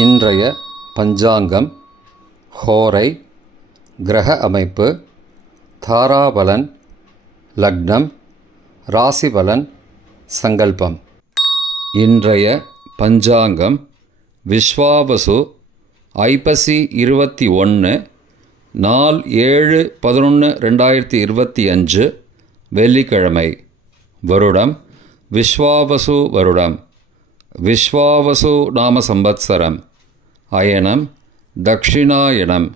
இன்றைய பஞ்சாங்கம், ஹோரை, கிரக அமைப்பு, தாராபலன், லக்னம், ராசிபலன், சங்கல்பம். இன்றைய பஞ்சாங்கம் விஸ்வாவசு ஐப்பசி 21 நாள் 7/11/2025 வெள்ளிக்கிழமை. வருடம் விஸ்வாவசு வருடம். விஸ்வாவசு நாம சம்பத்சரம். அயனம் தக்ஷிணாயனம்.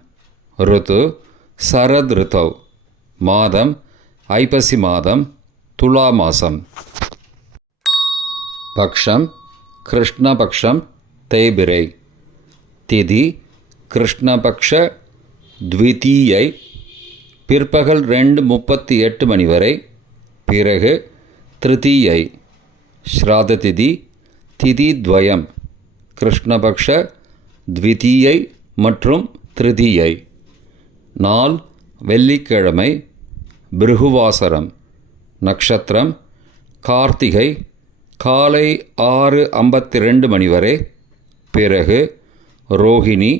ருத்து சரத் ருத்தவ். மாதம் ஐப்பசி மாதம், துலா மாதம். பக்ஷம் கிருஷ்ணபக்ஷம் தேய்பிரை. திதி கிருஷ்ணபக்ஷ த்விதீயை பிற்பகல் 2:38 மணி வரை. பிறகு திருத்தீயை. ஸ்ராத திதி திதித்வயம், கிருஷ்ணபக்ஷ த்விதீயை மற்றும் திருதீயை. நாள் வெள்ளிக்கிழமை. பிருகுவாசரம். நக்ஷத்திரம் கார்த்திகை காலை 6:52 மணி வரை. பிறகு ரோஹிணி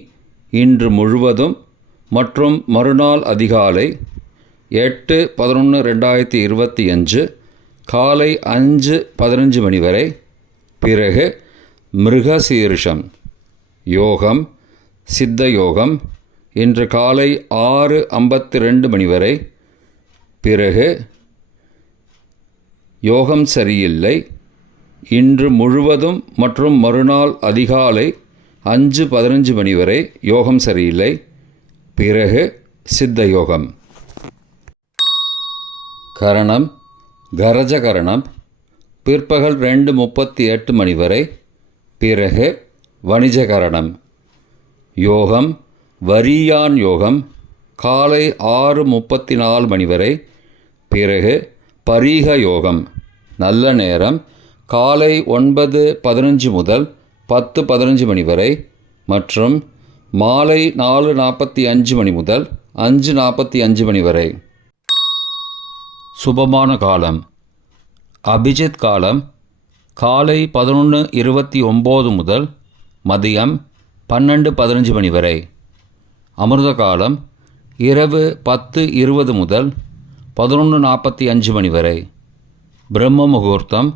இன்று முழுவதும் மற்றும் மறுநாள் அதிகாலை 8/11/2025 காலை 5:15 மணி வரை. பிறகு மிருகசீரிஷம். யோகம் சித்த யோகம் இன்று காலை 6:52 மணி வரை. பிறகு யோகம் சரியில்லை. இன்று முழுவதும் மற்றும் மறுநாள் அதிகாலை 5:15 மணி வரை யோகம் சரியில்லை. பிறகு சித்த யோகம். கரணம் கரஜகரணம் பிற்பகல் 2:38 மணி வரை. பிறகு வணிஜகரணம். யோகம் வரியான் யோகம் காலை 6:34 மணி வரை. பிறகு பரீக யோகம். நல்ல நேரம் காலை 9:15 முதல் 10:15 மணி வரை மற்றும் மாலை 4:45 மணி முதல் 5:45 மணி வரை. சுபமான காலம் அபிஜித் காலம் காலை 11:29 முதல் மதியம் 12:15 மணி வரை. அமிர்த காலம் இரவு 10:20 முதல் 11:45 மணி வரை. பிரம்ம முகூர்த்தம்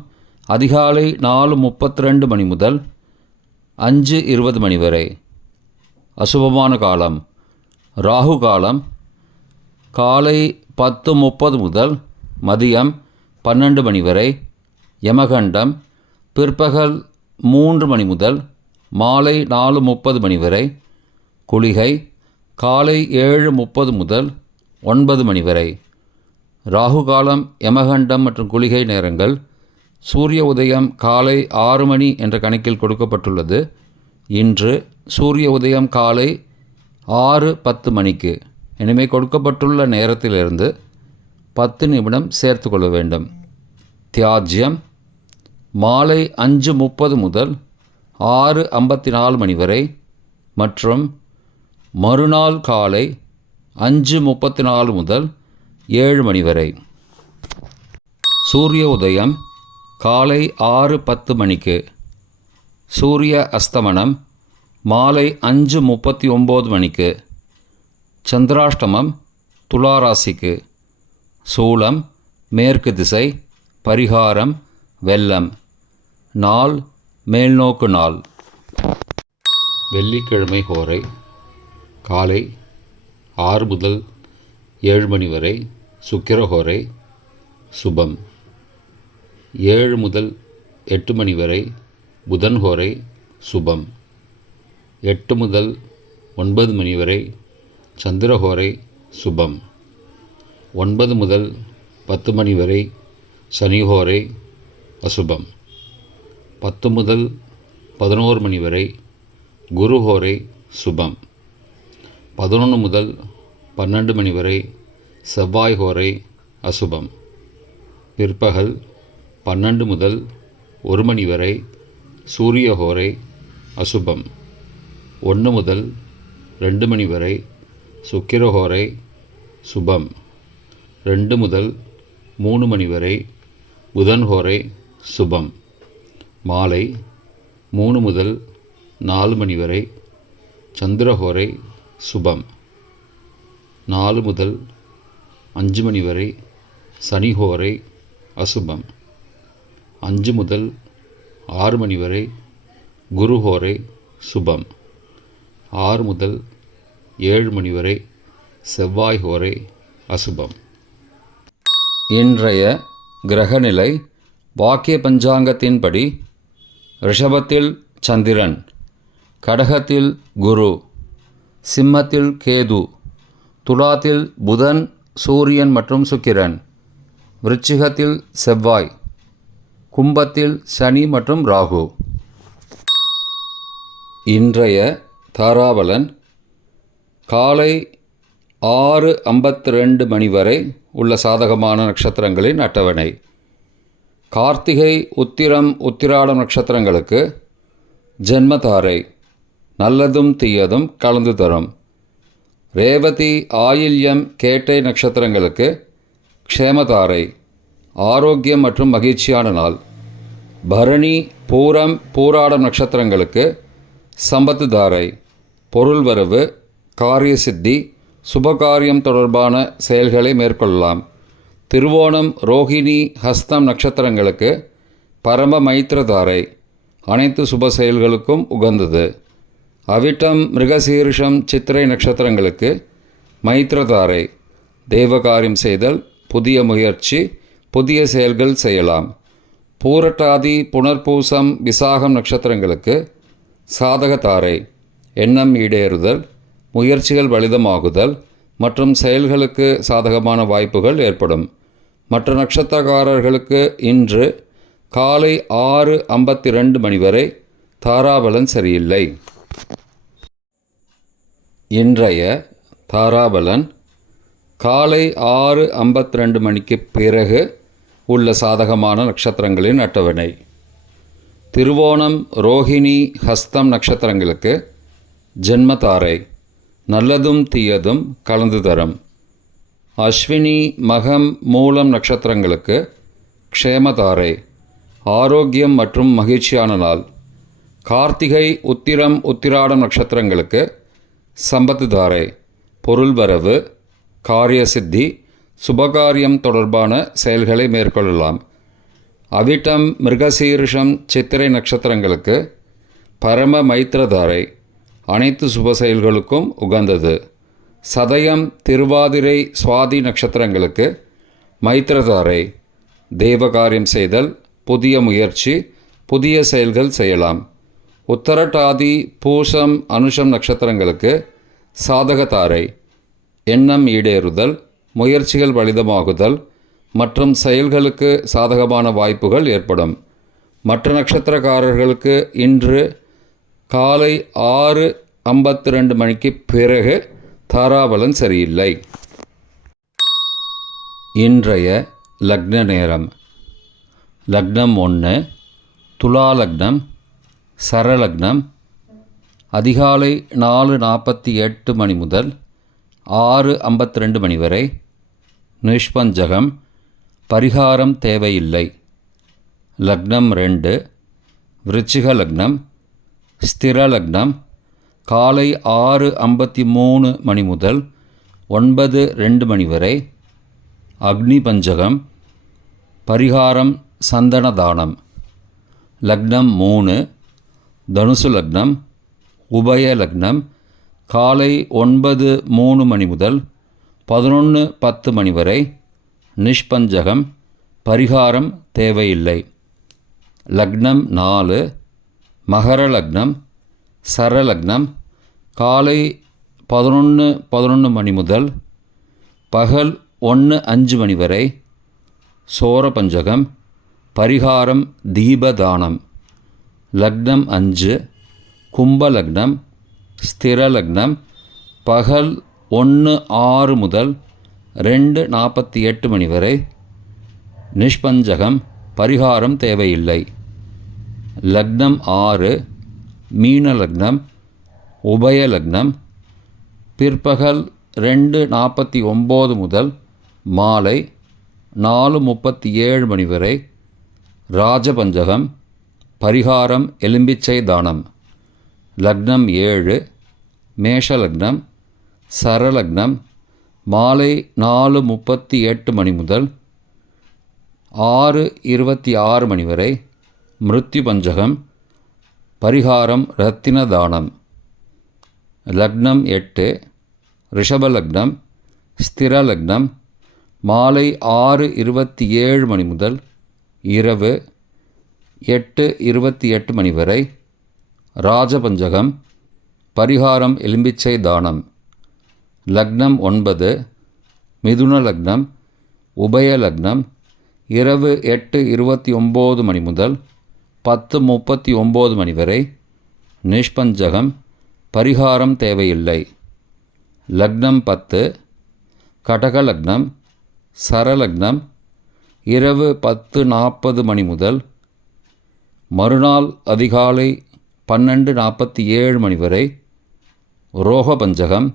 அதிகாலை 4:32 மணி முதல் 5:20 மணி வரை. அசுபமான காலம் ராகு காலம் காலை 10:30 முதல் மதியம் 12 மணி வரை. யமகண்டம் பிற்பகல் 3 மணி முதல் மாலை 4:30 மணி வரை. குளிகை காலை 7:30 முதல் 9 மணி வரை. ராகு காலம், யமகண்டம் மற்றும் குளிகை நேரங்கள் சூரிய உதயம் காலை 6 மணி என்ற கணக்கில் கொடுக்கப்பட்டுள்ளது. இன்று சூரிய உதயம் காலை 6:10 மணிக்கு. எனவே கொடுக்கப்பட்டுள்ள நேரத்திலிருந்து 10 நிமிடம் சேர்த்து கொள்ள வேண்டும். தியாஜ்யம் மாலை 5:30 முதல் 6:54 மணி வரை மற்றும் மறுநாள் காலை 5:34 முதல் 7 மணி வரை. சூரிய உதயம் காலை 6:10 மணிக்கு. சூரிய அஸ்தமனம் மாலை 5:39 மணிக்கு. சந்திராஷ்டமம் துளாராசிக்கு. சூலம் மேற்கு திசை. பரிகாரம் வெள்ளம். நாள் மேல்நோக்கு நாள். வெள்ளிக்கிழமை ஹோரை காலை 6 முதல் 7 மணி வரை. சுக்கிரஹோரை சுபம். 7 முதல் 8 மணி வரை புதன் ஹோரை சுபம். 8 முதல் 9 மணி வரை சந்திரஹோரை சுபம். 9 முதல் 10 மணி வரை சனிஹோரை அசுபம். 10 முதல் 11 மணி வரை குருஹோரை சுபம். 11 முதல் 12 மணி வரை செவ்வாய் ஹோரை அசுபம். பிற்பகல் 12 முதல் 1 மணி வரை சூரிய ஹோரை அசுபம். 1 முதல் 2 மணி வரை சுக்கிரஹோரை சுபம். 2 முதல் 3 மணி வரை புதன் ஹோரை சுபம். மாலை 3 முதல் 4 மணி வரை சந்திரஹோரை சுபம். 4 முதல் 5 மணி வரை சனிஹோரை அசுபம். 5 முதல் 6 மணி வரை குருஹோரை சுபம். 6 முதல் 7 மணி வரை செவ்வாய் ஹோரை அசுபம். இன்றைய கிரகநிலை வாக்கிய பஞ்சாங்கத்தின்படி ரிஷபத்தில் சந்திரன், கடகத்தில் குரு, சிம்மத்தில் கேது, துலாத்தில் புதன், சூரியன் மற்றும் சுக்கிரன், விருச்சிகத்தில் செவ்வாய், கும்பத்தில் சனி மற்றும் ராகு. இன்றைய தாராபலன் காலை 6:52 மணி வரை உள்ள சாதகமான நட்சத்திரங்களின் அட்டவணை. கார்த்திகை, உத்திரம், உத்திராடம் நட்சத்திரங்களுக்கு ஜென்மதாரை, நல்லதும் தீயதும் கலந்து தரும். ரேவதி, ஆயில்யம், கேட்டை நட்சத்திரங்களுக்கு க்ஷேமதாரை, ஆரோக்கியம் மற்றும் மகிழ்ச்சியான நாள். பரணி, பூரம், பூராடம் நட்சத்திரங்களுக்கு சம்பத்து தாரை, பொருள் வரவு, காரிய சித்தி, சுபகாரியம் தொடர்பான செயல்களை மேற்கொள்ளலாம். திருவோணம், ரோஹிணி, ஹஸ்தம் நட்சத்திரங்களுக்கு பரம மைத்திரதாரை, அனைத்து சுப செயல்களுக்கும் உகந்தது. அவிட்டம், மிருகசீரிஷம், சித்திரை நட்சத்திரங்களுக்கு மைத்திரதாரை, தெய்வகாரியம் செய்தல், புதிய முயற்சி, புதிய செயல்கள் செய்யலாம். பூரட்டாதி, புனர்பூசம், விசாகம் நட்சத்திரங்களுக்கு சாதகதாரை, எண்ணம் ஈடேறுதல், முயற்சிகள் பலிதமாகுதல் மற்றும் செயல்களுக்கு சாதகமான வாய்ப்புகள் ஏற்படும். மற்ற நட்சத்திரக்காரர்களுக்கு இன்று காலை 6:52 மணி வரை தாராபலன் சரியில்லை. இன்றைய தாராபலன் காலை 6:52 மணிக்கு பிறகு உள்ள சாதகமான நட்சத்திரங்களின் அட்டவணை. திருவோணம், ரோஹிணி, ஹஸ்தம் நட்சத்திரங்களுக்கு ஜென்மதாரை, நல்லதும் தீயதும் கலந்து தரும். அஸ்வினி, மகம், மூலம் நட்சத்திரங்களுக்கு க்ஷேமதாரை, ஆரோக்கியம் மற்றும் மகிழ்ச்சியான நாள். கார்த்திகை, உத்திரம், உத்திராடம் நட்சத்திரங்களுக்கு சம்பத்து தாரை, பொருள் வரவு, காரிய சித்தி, சுபகாரியம் தொடர்பான செயல்களை மேற்கொள்ளலாம். அவிட்டம், மிருகசீரிஷம், சித்திரை நட்சத்திரங்களுக்கு பரம மைத்திரதாரை, அனைத்து சுப செயல்களுக்கும் உகந்தது. சதயம், திருவாதிரை, சுவாதி நட்சத்திரங்களுக்கு மைத்திரதாரை, தெய்வகாரியம் செய்தல், புதிய முயற்சி, புதிய செயல்கள் செய்யலாம். உத்தரட்டாதி, பூசம், அனுஷம் நட்சத்திரங்களுக்கு சாதகதாரை, எண்ணம் ஈடேறுதல், முயற்சிகள் பலிதமாகுதல் மற்றும் செயல்களுக்கு சாதகமான வாய்ப்புகள் ஏற்படும். மற்ற நட்சத்திரக்காரர்களுக்கு இன்று காலை 6:52 மணிக்கு பிறகு தாராபலன் சரியில்லை. இன்றைய லக்ன நேரம். லக்னம் 1 துலா லக்னம், சரலக்னம். அதிகாலை 4:48 மணி முதல் 6:52 மணி வரை. நிஷ்பஞ்சகம், பரிகாரம் தேவையில்லை. லக்னம் 2 விருச்சிக லக்னம், ஸ்திர லக்னம். காலை 6:53 மணி முதல் 9:02 மணி வரை. அக்னி பஞ்சகம், பரிகாரம் சந்தன தானம். லக்னம் 3 தனுசு லக்னம், உபய லக்னம். காலை 9:03 மணி முதல் 11:10 மணி வரை. நிஷ்பஞ்சகம், பரிகாரம் தேவையில்லை. லக்னம் 4 மகர லக்னம், சரலக்னம். காலை 11:11 மணி முதல் பகல் 1:05 மணி வரை. சோர பஞ்சகம், பரிகாரம் தீபதானம். லக்னம் 5 கும்ப லக்னம், ஸ்திர லக்னம். பகல் 1:06 முதல் 2:48 மணி வரை. நிஷ்பஞ்சகம், பரிகாரம் தேவையில்லை. லக்னம் 6 மீன லக்னம், உபய லக்னம். பிற்பகல் 2:49 முதல் மாலை 4:37 மணி வரை. ராஜபஞ்சகம், பரிகாரம் எலும்பிச்சை தானம். லக்னம் 7, மேஷ லக்னம். சரலக்னம் மாலை 4:38 மணி முதல் 6:26 மணி வரை. மிருத்யு பஞ்சகம். பரிகாரம் ரத்தின தானம். லக்னம் 8, ரிஷப லக்னம். ஸ்திர லக்னம் மாலை 6:27 மணி முதல் இரவு 8:28 மணி வரை. ராஜபஞ்சகம். பரிகாரம் எலும்பிச்சை தானம். லக்னம் 9, மிதுன லக்னம். உபய லக்னம் இரவு 8:29 மணி முதல் 10:39 மணி வரை. நிஷ்பஞ்சகம். பரிகாரம் தேவையில்லை. லக்னம் 10, கடக லக்னம். சரலக்னம் இரவு 10:40 மணி முதல் மறுநாள் அதிகாலை 12:47 மணி வரை. ரோகபஞ்சகம்.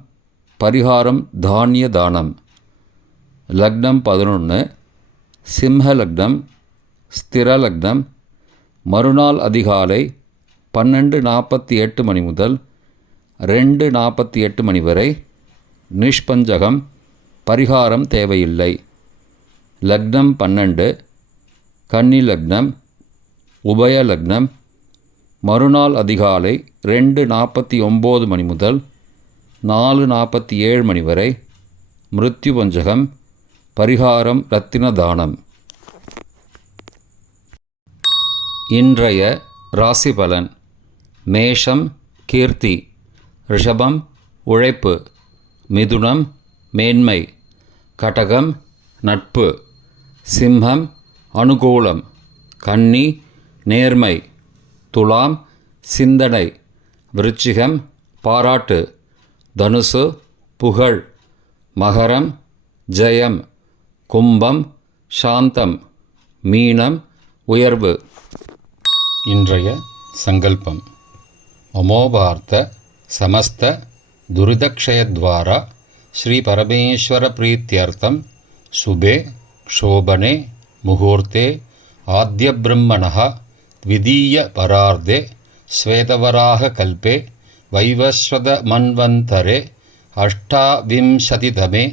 பரிகாரம் தானிய தானம். லக்னம் 11, சிம்ம லக்னம். ஸ்திர லக்னம் மறுநாள் அதிகாலை 12:48 மணி முதல் 2:48 மணி வரை. நிஷ்பஞ்சகம். பரிகாரம் தேவையில்லை. லக்னம் 12, கன்னி லக்னம். உபய லக்னம் மறுநாள் அதிகாலை 2:49 மணி முதல் 4:47 மணி வரை. மிருத்யு பஞ்சகம். பரிகாரம் ரத்தின தானம். இன்றைய ராசி பலன். மேஷம் கீர்த்தி. ரிஷபம் உழைப்பு. மிதுனம் மேன்மை. கடகம் நட்பு. சிம்மம் அனுகூலம். கன்னி நேர்மை. துலாம் சிந்தனை. விருச்சிகம் பாராட்டு. தனுசு புகழ். மகரம் ஜெயம். கும்பம் சாந்தம். மீனம் உயர்வு. இன்றைய சங்கல்பம். அமோபார்த்த சமஸ்த துரிதக்ஷயத்வாரா ஸ்ரீ பரமேஸ்வர பிரீத்யர்த்தம் சுபே க்ஷோபனே முகூர்த்தே ஆத்ய பிரம்மணः த்விதீய பரார்த்தே ஸ்வேதவராக கல்பே வைவஸ்வத மன்வந்தரே அஷ்டாவிம்சதிதமே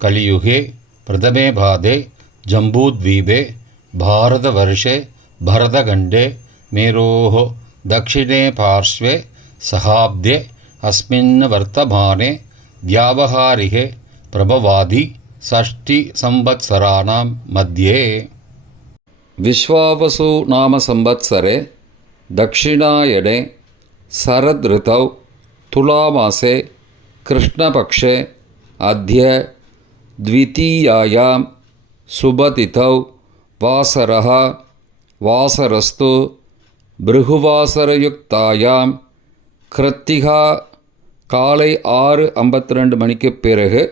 கலியுகே பிரதமே பாதே ஜம்பூத்வீபே பாரதவர்ஷே பரதகண்டே மேரோः தக்ஷிணே பார்ஷ்வே சகாப்தே அஸ்மின் வர்த்தமானே வியாவஹாரிகே பிரபவாதி षष्टि संवत्सराणां मध्ये. विश्वावसु नाम संवत्सरे दक्षिणायने शरद ऋतौ तुलामासे कृष्णपक्षे अद्य द्वितीयायां शुभतिथौ वासरः वासरस्तु भृगुवासरयुक्तायां कृत्तिका காலை 6:52 மணிக்கு பிறகு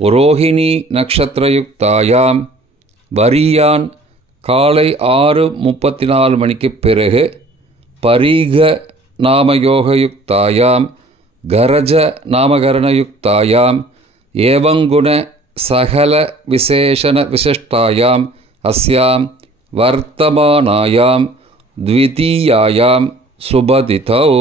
ரோஹிணி நக்ஷத்திரயுக்தாயாம் வரியான் காலை 6:34 மணிக்கு பிறகு பரீக நாமயோகயுக்தாயாம் கரஜ நாமகரணயுக்தாயாம் ஏவங்குண சகல விசேஷண விசிஷ்டாயாம் அஸ்யாம் வர்த்தமானாயாம் த்விதீயாயாம் சுபதிதௌ.